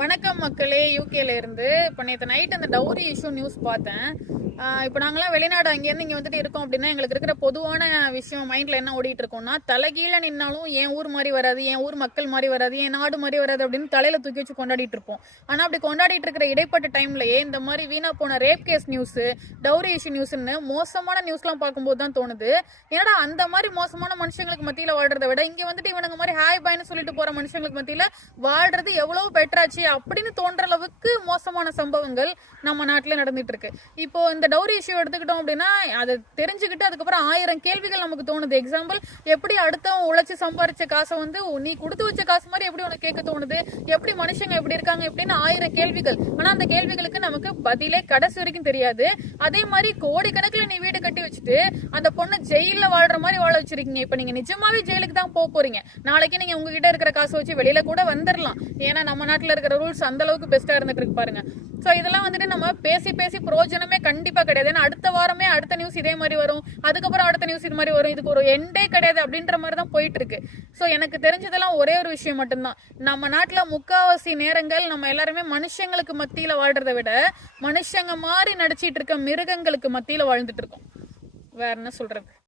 வணக்கம் மக்களே யூகேல இருந்து. இப்போ நேற்று நைட் அந்த டவுரி இஷ்யூ நியூஸ் பார்த்தேன். இப்போ நாங்களாம் வெளிநாடு அங்கேருந்து இங்கே வந்துட்டு இருக்கோம் அப்படின்னா எங்களுக்கு இருக்கிற பொதுவான விஷயம் மைண்டில் என்ன ஓடிட்டு இருக்கோம்னா தலைகீழ நின்னாலும் என் ஊர் மாதிரி வராது என் ஊர் மக்கள் மாதிரி வராது என் நாடு மாதிரி வராது அப்படின்னு தலையில தூக்கி வச்சு கொண்டாடிட்டு இருப்போம். ஆனால் அப்படி கொண்டாடிட்டு இருக்கிற இடைப்பட்ட டைம்லயே இந்த மாதிரி வீணா போன rape case news dowry issue நியூஸ்னு மோசமான நியூஸ்லாம் பார்க்கும்போது தான் தோணுது. ஏன்னா அந்த மாதிரி மோசமான மனுஷங்களுக்கு மத்தியில் வாழ்றதை விட இங்கே வந்துட்டு இவனுங்க மாதிரி ஹாய் பாய்னு சொல்லிட்டு போற மனுஷங்களுக்கு மத்தியில் வாழ்றது எவ்வளவு பெட்டராச்சு அப்படின்னு தோன்ற அளவுக்கு மோசமான சம்பவங்கள் நம்ம நாட்டில் நடந்துட்டு இருக்கு. இப்போ இந்த டவுரி இஷ்யூ எடுத்துக்கிட்டோம் அப்படின்னா அதை தெரிஞ்சுக்கிட்டு அதுக்கப்புறம் ஆயிரம் கேள்விகள் நமக்கு தோணுது. எக்ஸாம்பிள் எப்படி அடுத்தவன் உழைச்சி சம்பாரிச்ச காசை வந்து நீ கொடுத்து வச்ச காசு மாதிரி எப்படி உனக்கு கேட்க தோணுது? எப்படி மனுஷங்க எப்படி இருக்காங்க? எப்படின்னு ஆயிரம் கேள்விகள். ஆனா அந்த கேள்விகளுக்கு நமக்கு பதிலே கடைசி வரைக்கும் தெரியாது. அதே மாதிரி கோடிக்கணக்கில் நீ வீடு கட்டி வச்சுட்டு அந்த பொண்ணை ஜெயில வாழ்ற மாதிரி வாழ வச்சிருக்கீங்க. இப்ப நீங்க நிஜமாவே ஜெயிலுக்கு தான் போக போறீங்க. நாளைக்கு நீங்க உங்ககிட்ட இருக்கிற காசை வச்சு வெளியில கூட வந்துடலாம் ஏன்னா நம்ம நாட்டுல இருக்கிற ரூல்ஸ் அந்த அளவுக்கு பெஸ்ட்டாக இருந்துட்டு இருக்கு பாருங்க. இதெல்லாம் வந்துட்டு நம்ம பேசி பேசி பிரோஜனமே கண்டிப்பாக கிடையாது. ஏன்னா அடுத்த வாரமே அடுத்த நியூஸ் இதே மாதிரி வரும். அதுக்கப்புறம் அடுத்த நியூஸ் இது மாதிரி வரும். இதுக்கு ஒரு எண்டே கிடையாது அப்படின்ற மாதிரி தான் போயிட்டு இருக்கு. ஸோ எனக்கு தெரிஞ்சதெல்லாம் ஒரே ஒரு விஷயம் மட்டும்தான். நம்ம நாட்டில் முக்காவாசி நேரங்கள் நம்ம எல்லாருமே மனுஷங்களுக்கு மத்தியில் வாழ்றதை விட மனுஷங்க மாதிரி நடிச்சிட்டு இருக்க மிருகங்களுக்கு மத்தியில் வாழ்ந்துட்டு இருக்கோம். வேற என்ன சொல்றது?